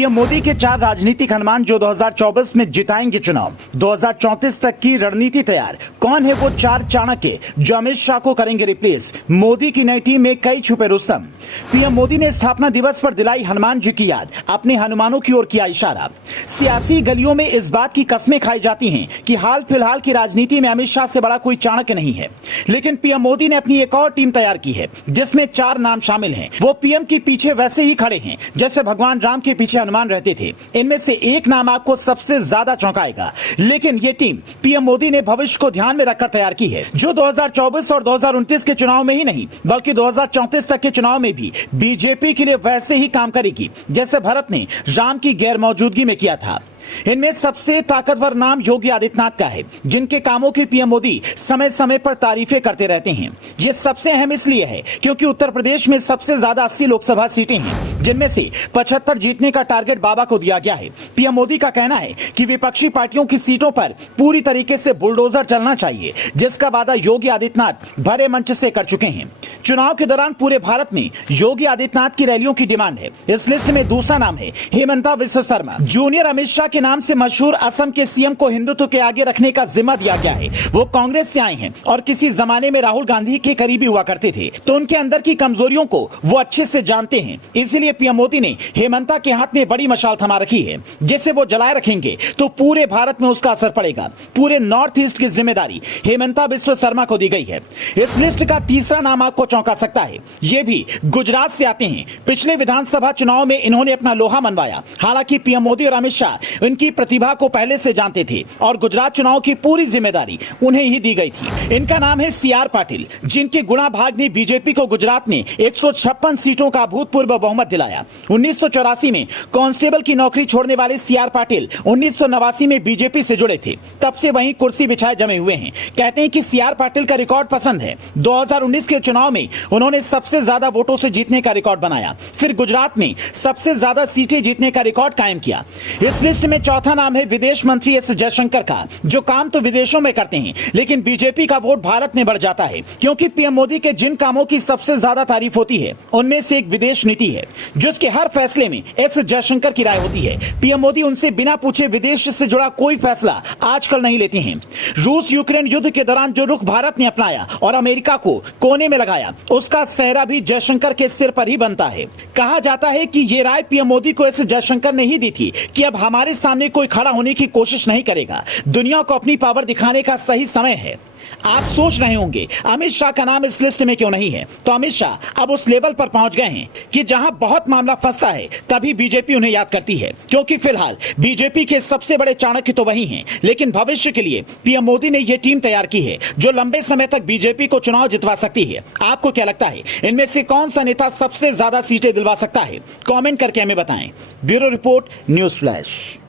PM Modi के 4 राजनीतिक हनुमान जो 2024 में जिताएंगे चुनाव। 2034 तक की रणनीति तैयार। कौन है वो 4 चाणक्य जो अमित शाह को करेंगे रिप्लेस? मोदी की नई टीम में कई छुपे रुस्तम। पीएम मोदी ने स्थापना दिवस पर दिलाई हनुमान जी की याद, अपने हनुमानों की ओर किया इशारा। सियासी गलियों में इस बात की कस्में खाई जाती हैं कि हाल फिलहाल की राजनीति में अमित शाह से बड़ा कोई चाणक्य नहीं है, लेकिन पीएम मोदी ने अपनी एक और टीम तैयार की है जिसमें 4 नाम शामिल हैं। वो पीएम के पीछे वैसे ही खड़े हैं जैसे भगवान राम के पीछे हनुमान रहते थे। इनमें से एक नाम आपको सबसे ज्यादा चौंकाएगा, लेकिन ये टीम पीएम मोदी ने भविष्य को ध्यान में रखकर तैयार की है, जो 2024 और 2029 के चुनाव में ही नहीं बल्कि 2034 तक के चुनाव में भी बीजेपी के लिए वैसे ही काम करेगी जैसे भारत ने राम की गैर मौजूदगी में किया था। इनमें सबसे ताकतवर नाम योगी आदित्यनाथ का है, जिनके कामों की पीएम मोदी समय समय पर तारीफें करते रहते हैं। ये सबसे अहम इसलिए है क्योंकि उत्तर प्रदेश में सबसे ज्यादा 80 लोकसभा सीटें हैं, जिनमें से 75 जीतने का टारगेट बाबा को दिया गया है। पीएम मोदी का कहना है कि विपक्षी पार्टियों की सीटों पर पूरी तरीके से बुलडोजर चलना चाहिए, जिसका वादा योगी आदित्यनाथ भरे मंच से कर चुके हैं। चुनाव के दौरान पूरे भारत में योगी आदित्यनाथ की रैलियों की डिमांड है। इस लिस्ट में दूसरा नाम है हेमंता बिस्वा शर्मा। जूनियर अमित शाह के नाम से मशहूर असम के सीएम को हिंदुत्व के आगे रखने का जिम्मा दिया गया है। वो कांग्रेस से आए हैं और किसी जमाने में राहुल गांधी के करीबी हुआ करते थे, तो उनके अंदर की कमजोरियों को वो अच्छे से जानते हैं। इसलिए पीएम मोदी ने हेमंता के हाथ में बड़ी मशाल थमा रखी है, जिसे वो जलाए रखेंगे तो पूरे भारत में उसका असर पड़ेगा। पूरे नॉर्थ ईस्ट की जिम्मेदारी हेमंता बिस्वा शर्मा को दी गई है। इस लिस्ट का तीसरा नाम आपको चौंका सकता है। ये भी गुजरात से आते हैं। पिछले विधानसभा चुनाव में इन्होंने अपना लोहा मनवाया। हालांकि पीएम मोदी और अमित शाह इनकी प्रतिभा को पहले से जानते थे और गुजरात चुनाव की पूरी जिम्मेदारी उन्हें ही दी गई थी। इनका नाम है सीआर पाटिल, जिनके गुणा भाग ने बीजेपी को गुजरात में 156 सीटों का भूतपूर्व बहुमत दिलाया। 1984 में कांस्टेबल की नौकरी छोड़ने वाले सीआर पाटिल 1989 में बीजेपी से जुड़े थे। तब से वहीं कुर्सी बिछाए जमे हुए हैं। कहते हैं कि सीआर पाटिल का रिकॉर्ड पसंद है। 2019 के चुनाव में उन्होंने सबसे ज्यादा वोटों से जीतने का रिकॉर्ड बनाया, फिर गुजरात में सबसे ज्यादा सीटें जीतने का रिकॉर्ड कायम किया। इस लिस्ट में चौथा नाम है विदेश मंत्री एस जयशंकर का, जो काम तो विदेशों में करते हैं, लेकिन बीजेपी का वोट भारत में बढ़ जाता है क्योंकि पीएम मोदी के जिन कामों की सबसे ज्यादा तारीफ होती है उनमें से एक विदेश नीति है, जिसके हर फैसले में एस जयशंकर की राय होती है। पीएम मोदी उनसे बिना पूछे विदेश से जुड़ा कोई फैसला आजकल नहीं लेते हैं। रूस यूक्रेन युद्ध के दौरान जो रुख भारत ने अपनाया और अमेरिका को कोने में लगाया, उसका सेहरा भी जयशंकर के सिर पर ही बनता है। कहा जाता है कि ये राय पीएम मोदी को एस जयशंकर ने ही दी थी कि अब हमारे सामने कोई खड़ा होने की कोशिश नहीं करेगा। दुनिया को अपनी पावर दिखाने का सही समय है। आप सोच रहे होंगे अमित शाह का नाम इस लिस्ट में क्यों नहीं है, तो अमित शाह अब उस लेवल पर पहुंच गए हैं कि जहां बहुत मामला फंसता है तभी बीजेपी उन्हें याद करती है, क्योंकि फिलहाल बीजेपी के सबसे बड़े चाणक्य तो वही हैं, लेकिन भविष्य के लिए पीएम मोदी ने यह टीम तैयार की है जो लंबे समय तक बीजेपी को चुनाव जितवा सकती है। आपको क्या लगता है, इनमें से कौन सा नेता सबसे ज्यादा सीटें दिलवा सकता है? कॉमेंट करके हमें बताएं। Bureau report, news flash.